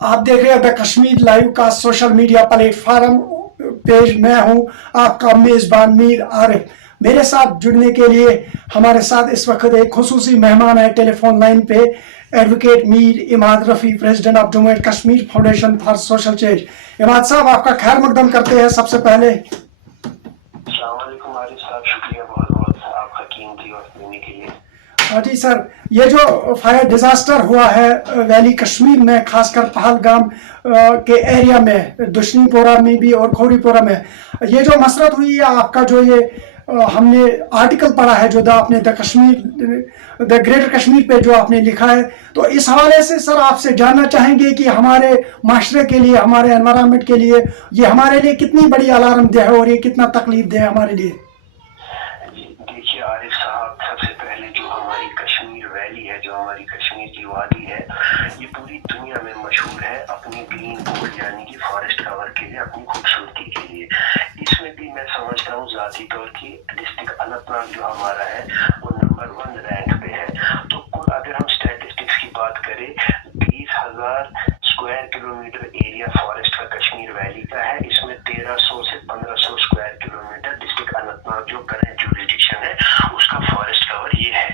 आप देख रहे हैं द कश्मीर लाइव का सोशल मीडिया प्लेटफॉर्म पेज। मैं हूं आपका मेजबान मीर आरिफ। मेरे साथ जुड़ने के लिए हमारे साथ इस वक्त एक खुसूसी मेहमान है टेलीफोन लाइन पे, advocate Mir Imad Rafi, president of Jammu and Kashmir foundation for social change. Imad साहब, आपका खैर मकदम करते हैं सबसे पहले। अस्सलाम वालेकुम आरिफ साहब, शुक्रिया बहुत बहुत आपका कीमती वक्त देने के लिए। हाँ जी सर, ये जो फायर डिजास्टर हुआ है वैली कश्मीर में, खासकर पहलगाम के एरिया में, दुश्नीपोरा में भी और खोरीपोरा में, ये जो मसरत हुई है, आपका जो ये हमने आर्टिकल पढ़ा है जो आपने द ग्रेटर कश्मीर पे जो आपने लिखा है, तो इस हवाले से सर आपसे जानना चाहेंगे कि हमारे माशरे के लिए, हमारे एनवायरनमेंट के लिए ये हमारे लिए कितनी बड़ी अलार्म दह है और ये कितना तकलीफ दह है हमारे लिए। देखिए आरिफ साहब, सबसे पहले जो हमारी कश्मीर वैली है, जो हमारी कश्मीर की वादी है, ये पूरी दुनिया में मशहूर है अपनी ग्रीन गोल्ड यानी कि फॉरेस्ट कवर के लिए, अपनी खूबसूरती के लिए। इसमें भी मैं समझता हूँ जाती तौर की डिस्ट्रिक्ट अनंतनाग जो हमारा है वो नंबर 1 रैंक पे है। तो कुल अगर हम स्टैटिस्टिक्स की बात करें, 20,000 स्क्वायर किलोमीटर एरिया फॉरेस्ट का कश्मीर वैली का है। इसमें 1300 से 1500 स्क्वायर किलोमीटर डिस्ट्रिक्ट अनंतनाग जो करंट जुरिडिक्शन है उसका फॉरेस्ट कवर ये है।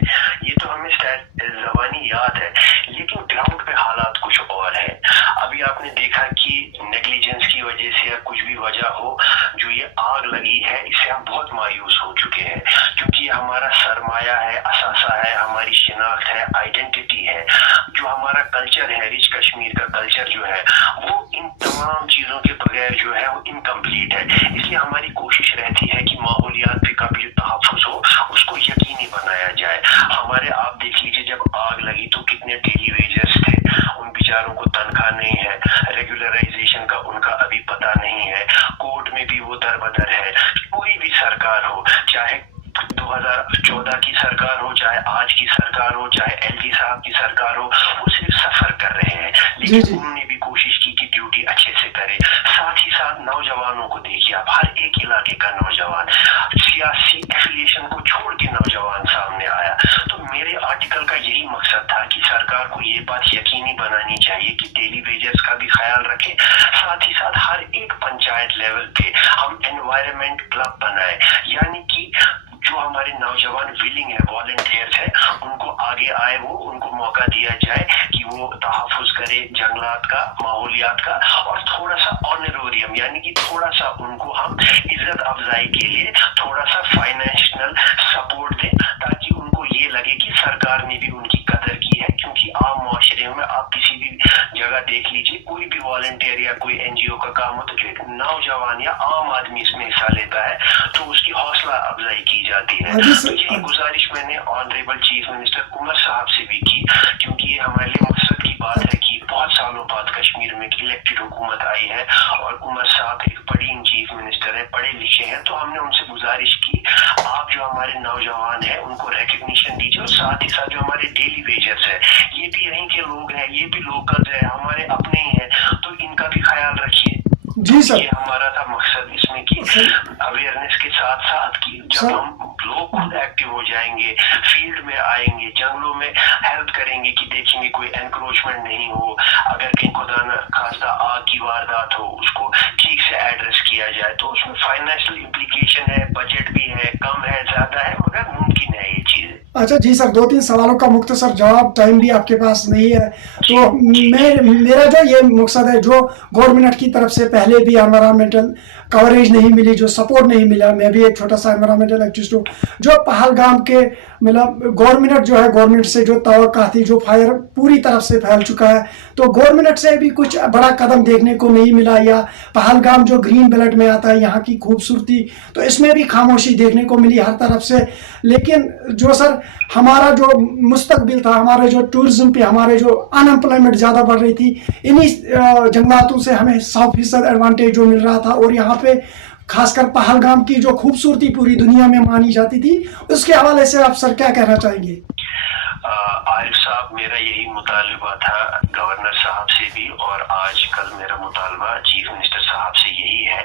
ये तो हमें ज़बानी याद है, लेकिन ग्राउंड पे हालात कुछ और है। अभी आपने देखा कि नेग्लिजेंस की वजह से या कुछ भी वजह हो, जो ये आग लगी है, इससे हम बहुत मायूस हो चुके हैं, क्योंकि ये हमारा सरमाया है, असासा है, हमारी शिनाख्त है, आइडेंटिटी है, जो हमारा कल्चर है, रिच कश्मीर का कल्चर जो है वो इन तमाम चीज़ों के बगैर जो है वो इनकम्प्लीट है। इसलिए हमारी कोशिश रहती है कि माहौलियात पे का भी जो तहफ़्फ़ुज़ हो उसको यकीनी बनाया जाए। हमारे आप देख लीजिए, जब आग लगी तो कितने डेली वेजर्स थे, उन बेचारों को तनख्वाह नहीं है, रेगुलराइजेशन का उनका अभी पता नहीं है, कोर्ट में भी वो दरबदर है। कोई भी सरकार हो, चाहे 2014 की सरकार हो, चाहे आज की सरकार हो, चाहे एलजी साहब की सरकार हो, वो सिर्फ सफर कर रहे हैं, लेकिन उन्होंने भी कोशिश की कि ड्यूटी अच्छे से करे। साथ ही साथ नौजवानों को देखिए आप, हर एक इलाके का नौजवान, सियासी एफिलिएशन को छोड़ के नौजवान सामने आया। तो मेरे आर्टिकल का यही मकसद था कि सरकार को ये बात यकीनी बनानी चाहिए कि डेली वेजर्स का भी ख्याल रखे। साथ ही साथ हर एक पंचायत लेवल पे हम एनवायरनमेंट क्लब बनाए, यानी कि जो हमारे नौजवान विलिंग है, वॉलंटियर्स है, उनको आगे आए, वो उनको मौका दिया जाए कि वो तहफ़्फ़ुज़ करे जंगलात का, माहौलियात का, और थोड़ा सा ऑनरोरियम यानी कि थोड़ा सा उनको हम इज्जत अफजाई के लिए थोड़ा सा फाइनेंशियल सपोर्ट दें, ताकि उनको ये लगे कि सरकार ने भी उनकी कदर की है। क्योंकि आम मुआशरे में आप किसी भी जगह देख लीजिए, कोई भी वॉलंटियर या कोई एनजीओ का काम हो, तो जो एक नौजवान या आम आदमी इसमें हिस्सा लेता है तो उसकी हौसला अफजाई की जाती है। तो यही गुजारिश मैंने ऑनरेबल चीफ मिनिस्टर उमर साहब से भी की, क्योंकि ये हमारे लिए मकसद की बात है कि बहुत सालों बाद कश्मीर में इलेक्टेड हुकूमत आई है और उमर साहब एक बड़ी चीफ मिनिस्टर है, पढ़े लिखे हैं। तो हमने उनसे गुजारिश की, आप जो हमारे नौजवान हैं उनको रिकग्निशन दीजिए, और साथ ही साथ जो हमारे डेली वेजर्स है, ये भी यहीं के लोग हैं, ये भी लोकल है, हमारे अपने ही हैं, तो इनका भी ख्याल रखिए। जी सर, ये हमारा था मकसद इसमें कि अवेयरनेस के साथ साथ कि जब हम लोग खुद एक्टिव हो जाएंगे, फील्ड में आएंगे, जंगलों में हेल्प करेंगे, कि देखेंगे कोई एनक्रोचमेंट नहीं हो, अगर कहीं खुदा न खास्ता आग की वारदात हो उसको ठीक से एड्रेस किया जाए। तो उसमें फाइनेंशियल इम्प्लीकेशन है, बजट भी है, कम है, ज्यादा है, मगर मुमकिन है ये चीज। अच्छा जी सर, 2-3 सवालों का मुख्तसर जवाब, टाइम भी आपके पास नहीं है, तो मेरा जो ये मकसद है, जो गवर्नमेंट की तरफ से पहले भी एनवायरमेंटल कवरेज नहीं मिली, जो सपोर्ट नहीं मिला, मैं भी एक छोटा सा एनवायरमेंटल एक्टिविस्ट हूँ, जो पहलगाम के मतलब गवर्नमेंट जो है, गवर्नमेंट से जो तवक्का थी, जो फायर पूरी तरफ से फैल चुका है, तो गवर्नमेंट से भी कुछ बड़ा कदम देखने को नहीं मिला, या पहलगाम जो ग्रीन बेल्ट में आता है, यहाँ की खूबसूरती, तो इसमें भी खामोशी देखने को मिली हर तरफ से। लेकिन जो सर हमारा जो मुस्तकबिल था, हमारे जो टूरिज्म पे, हमारे जो अनएम्प्लॉयमेंट ज़्यादा बढ़ रही थी, इन्हीं जंगलातों से हमें 100% एडवांटेज जो मिल रहा था, और यहाँ पे खासकर पहलगाम की जो खूबसूरती पूरी दुनिया में मानी जाती थी, उसके हवाले से आप सर क्या कहना चाहेंगे? आरिफ साहब, मेरा यही मुतालबा था गवर्नर साहब से भी, और आजकल मेरा मुतालबा चीफ मिनिस्टर साहब से यही है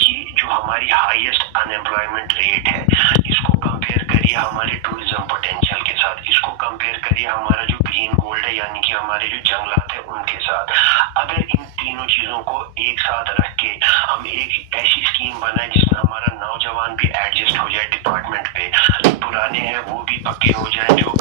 कि जो हमारी हाईएस्ट अनएम्प्लॉयमेंट रेट है, इसको कंपेयर करिए हमारे टूरिज्म पोटेंशियल के साथ, इसको कंपेयर करिए हमारा जो ग्रीन गोल्ड है यानी कि हमारे जो जंगलात है उनके साथ। अगर को एक साथ रख के हम एक ऐसी स्कीम बनाए जिसमें हमारा नौजवान भी एडजस्ट हो जाए डिपार्टमेंट पे, जो पुराने हैं वो भी पक्के हो जाए, जो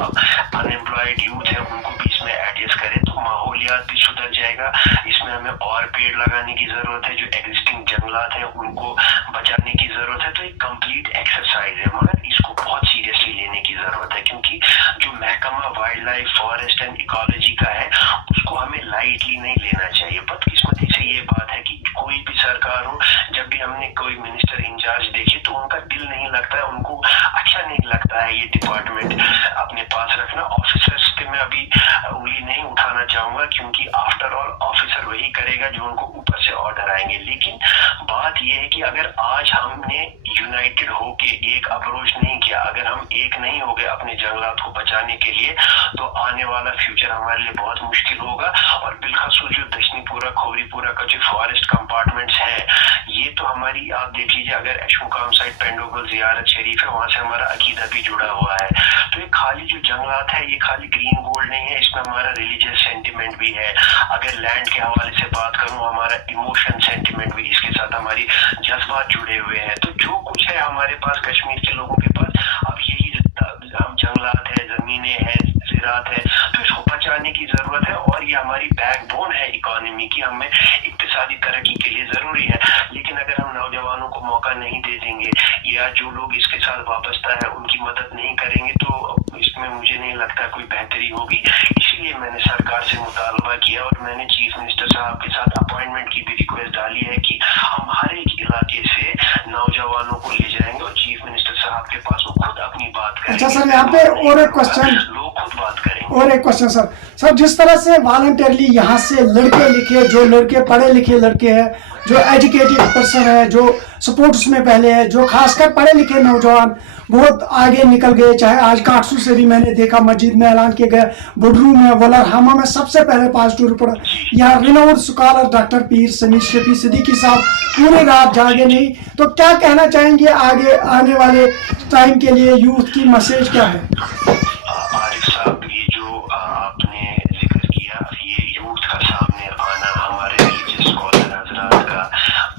अनएम्प्लॉयड यूथ है उनको भी इसमें एडजस्ट करें, तो माहौलियात भी सुधर जाएगा। इसमें हमें और पेड़ लगाने की जरूरत है, जो एग्जिस्टिंग जंगलात हैं उनको बचाने की जरूरत है। तो एक कंप्लीट एक्सरसाइज है, मगर इसको बहुत सीरियसली लेने की जरूरत है, क्योंकि जो महकमा wild life, forest and ecology का है उसको हमें लाइटली नहीं लेना चाहिए। बदकिस्मती से ये बात है कि कोई भी सरकार हो, जब भी हमने कोई मिनिस्टर इंचार्ज देखे तो उनका दिल नहीं लगता है, उनको अच्छा नहीं लगता है ये डिपार्टमेंट अपने पास रखना। ऑफिसर्स पे मैं अभी उंगली नहीं उठाना चाहूंगा, क्योंकि आफ्टर ऑल ऑफिसर वही करेगा जो उनको ऊपर से ऑर्डर आएंगे। लेकिन बात यह है कि अगर आज हमने यूनाइटेड होके एक अप्रोच नहीं किया, अगर हम एक नहीं हो गए अपने जंगलात को बचाने के लिए, तो आने वाला फ्यूचर हमारे लिए बहुत मुश्किल होगा। और बिलखसूस जो दशनीपुरा, खोरीपुरा का जो फॉरेस्ट कंपार्टमेंट्स हैं, ये तो हमारी, आप देख लीजिए अगर एशमुकाम साइड पेंडोगल जियारत शरीफ है, वहां से हमारा अकीदा भी जुड़ा हुआ है। तो ये खाली जो जंगलात है ये खाली ग्रीन गोल्ड नहीं है, इसमें हमारा रिलीजियस सेंटिमेंट भी है। अगर लैंड के हवाले से बात करूं, हमारा इमोशन सेंटिमेंट भी इसके साथ, हमारी जज्बात जुड़े हुए हैं। तो जो कुछ है हमारे पास, कश्मीर के लोगों के पास, अब यही हम जंगलात है, जमीनें हैं, ज़राअत है, तो इसको बचाने की जरूरत है। और ये हमारी बैकबोन है इकोनॉमी की, हमें इक्तिसादी तरक्की के लिए जरूरी है। लेकिन अगर हम नौजवानों को मौका नहीं दे देंगे, या जो लोग इसके साथ वाबस्ता है उनकी मदद नहीं करेंगे, तो इसमें मुझे नहीं लगता कोई बेहतरी होगी। इसीलिए मैंने सरकार से मुतालबा किया और मैंने चीफ मिनिस्टर साहब के साथ अपॉइंटमेंट की भी रिक्वेस्ट डाली है कि हम हर एक इलाके से नौजवानों को ले जाएंगे और चीफ मिनिस्टर साहब के पास वो खुद अपनी बात करेंगे। अच्छा सर, यहाँ पे और एक क्वेश्चन, लोग खुद बात करेंगे। और एक क्वेश्चन सर, जिस तरह से वॉलंटियरली यहाँ से लड़के लिखे, जो लड़के पढ़े लिखे लड़के हैं, जो एजुकेटेड पर्सन है, जो स्पोर्ट्स में पहले है, जो खासकर पढ़े लिखे नौजवान बहुत आगे निकल गए, चाहे आज काटसू से भी मैंने देखा मस्जिद में ऐलान किया गया, बुडरू में, वलरहामा में सबसे पहले पॉजिटिव रिपोर्ट, यहाँ रिनाउंड स्कॉलर डॉक्टर पीर समीर शफी सिद्दीकी साहब पूरी रात जागे नहीं। तो क्या कहना चाहेंगे आगे आने वाले टाइम के लिए, यूथ की मैसेज क्या है? आरिफ साहब, ये जो आपने जिक्र किया, ये यूथ का सामने आना, हमारे रिलीजियस स्कॉलर हजरात का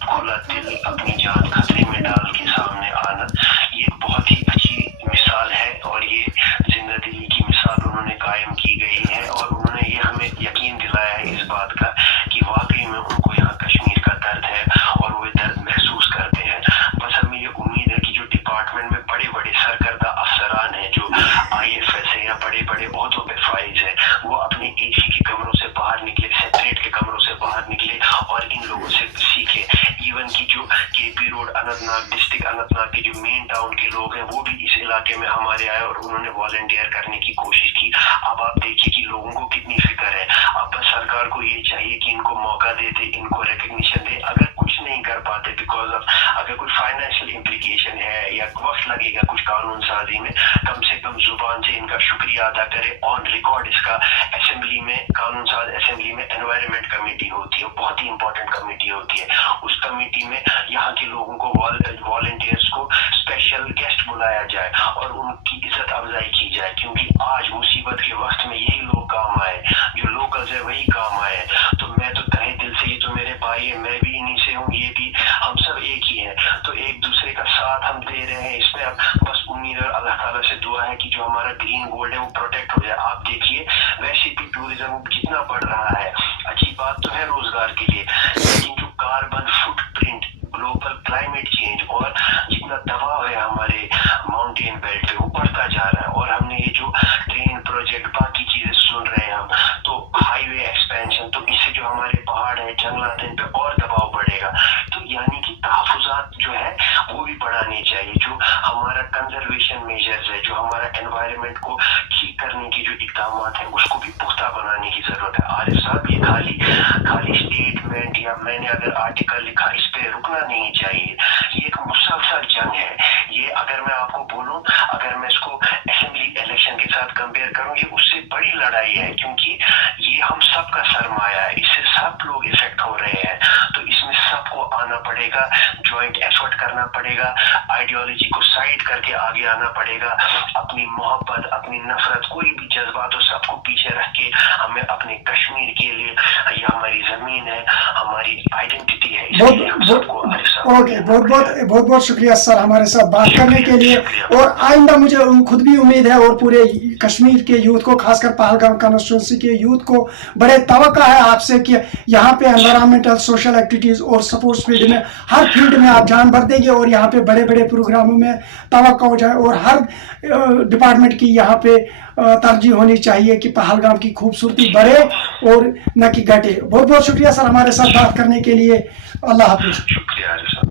खुला दिल अपनी जान खतरे में डाल के सामने आना, ये बहुत ही अच्छी मिसाल है। और ये जिंदा दिली की मिसाल उन्होंने कायम की गई है, और उन्होंने ये हमें यकीन दिलाया है इस बात का कि वाकई में उनको यहाँ कश्मीर का दर्द है और वो दर्द महसूस करते हैं। बस हमें ये उम्मीद है कि जो डिपार्टमेंट में बड़े बड़े सरकर्दा अफसरान हैं, जो IFS है या बड़े बड़े ओहदों पे फाइज है, वो अपने AC के कमरों से बाहर निकले, सेपरेट के कमरों से बाहर निकले और इन लोगों से सीखे। इवन की जो KP road Anantnag district Anantnag के जो मेन टाउन के लोग हैं, वो भी इस इलाके में हमारे आए और उन्होंने वॉलंटियर करने की कोशिश की। अब आप देखिए कि लोगों को कितनी फिक्र है। अब बस सरकार को ये चाहिए कि इनको मौका दे दे, इनको रिकग्निशन दे। अगर कुछ नहीं कर पाते बिकॉज ऑफ, अगर कोई फाइनेंशियल इम्प्लीकेशन है या वक्त लगेगा कुछ कानून साजी में, कम से कम जुबान से इनका शुक्रिया अदा करे, ऑन रिकॉर्ड इसका असेंबली में, कानून साज असेंबली में एनवायरनमेंट कमेटी होती है, बहुत ही इंपॉर्टेंट कमेटी होती है। उस कमेटी में यहाँ के लोगों को, वॉलंटियर्स को स्पेशल गेस्ट बुलाया जाए और उनकी इज्जत अफजाई की जाए, क्योंकि आज मुसीबत के वक्त में यही लोग काम आए, जो लोकल्स है वही काम आए। तो मैं तो तहे दिल से, ये तो मेरे भाई है, मैं भी इन्हीं से हूँ, ये भी, हम सब एक ही हैं, तो एक दूसरे का साथ हम दे रहे हैं। इसमें अब बस उम्मीद और अल्लाह ताला से दुआ है कि जो हमारा ग्रीन गोल्ड है वो प्रोटेक्ट हो जाए। आप देखिए वैसे भी टूरिज्म कितना बढ़ रहा है, अच्छी बात तो है रोजगार के लिए, लेकिन जो carbon footprint, global climate change और जितना दबाव है हमारे माउंटेन बेल्ट पे, वो बढ़ता जा रहा है। और हमने ये जो ट्रेन प्रोजेक्ट, बाकी चीजें सुन रहे हैं हम, तो हाईवे एक्सपेंशन, तो इससे जो हमारे पहाड़ है, जंगलात हैं, इन पे और दबाव बढ़ेगा। तो यानी कि तहफुजात जो है वो भी बढ़ानी चाहिए। जो हमारा कंजर्वेशन मेजर्स है, जो हमारा एनवायरनमेंट को ठीक करने के जो इकदाम है, उसको भी पुख्ता बनाने की जरूरत है। आरिफ साहब, ये खाली स्टेटमेंट या मैंने अगर आर्टिकल लिखा, इस पे रुकना नहीं चाहिए। ये एक मुसलसल जंग है। ये अगर मैं आपको बोलूं, अगर मैं इसको असेंबली इलेक्शन के साथ कंपेयर करूं, ये उससे बड़ी लड़ाई है, क्योंकि ये हम सबका सरमाया है, इससे सब लोग इफेक्ट हो रहे हैं। तो इसमें सबको आना पड़ेगा, ज्वाइंट एफर्ट करना पड़ेगा, आइडियोलॉजी को साइड करके आगे आना पड़ेगा। अपनी मोहब्बत, अपनी नफरत, कोई भी जज्बात हो, सबको पीछे रख के हमें अपने कश्मीर के लिए या हमारी जमीन है, हमारी आइडेंटिटी है, इसलिए हम सबको आरिफ साहब ओके, बहुत बहुत शुक्रिया सर हमारे साथ बात करने के लिए। और आइंदा मुझे खुद भी उम्मीद है और पूरे कश्मीर के यूथ को, खासकर पहलगाम कॉन्स्टिट्यूंसी के यूथ को बड़े तवक्का है आपसे कि यहाँ पे एनवायरमेंटल, सोशल एक्टिविटीज़ और स्पोर्ट्स फील्ड में, हर फील्ड में आप जान भर देंगे और यहाँ पे बड़े बड़े प्रोग्रामों में तवक्का हो जाए और हर डिपार्टमेंट की यहाँ पे तरजीह होनी चाहिए कि पहलगाम की खूबसूरती बढ़े और न कि घटे। बहुत बहुत शुक्रिया सर हमारे साथ बात करने के लिए। अल्लाह हाफिज़। शुक्रिया आरिफ साहब।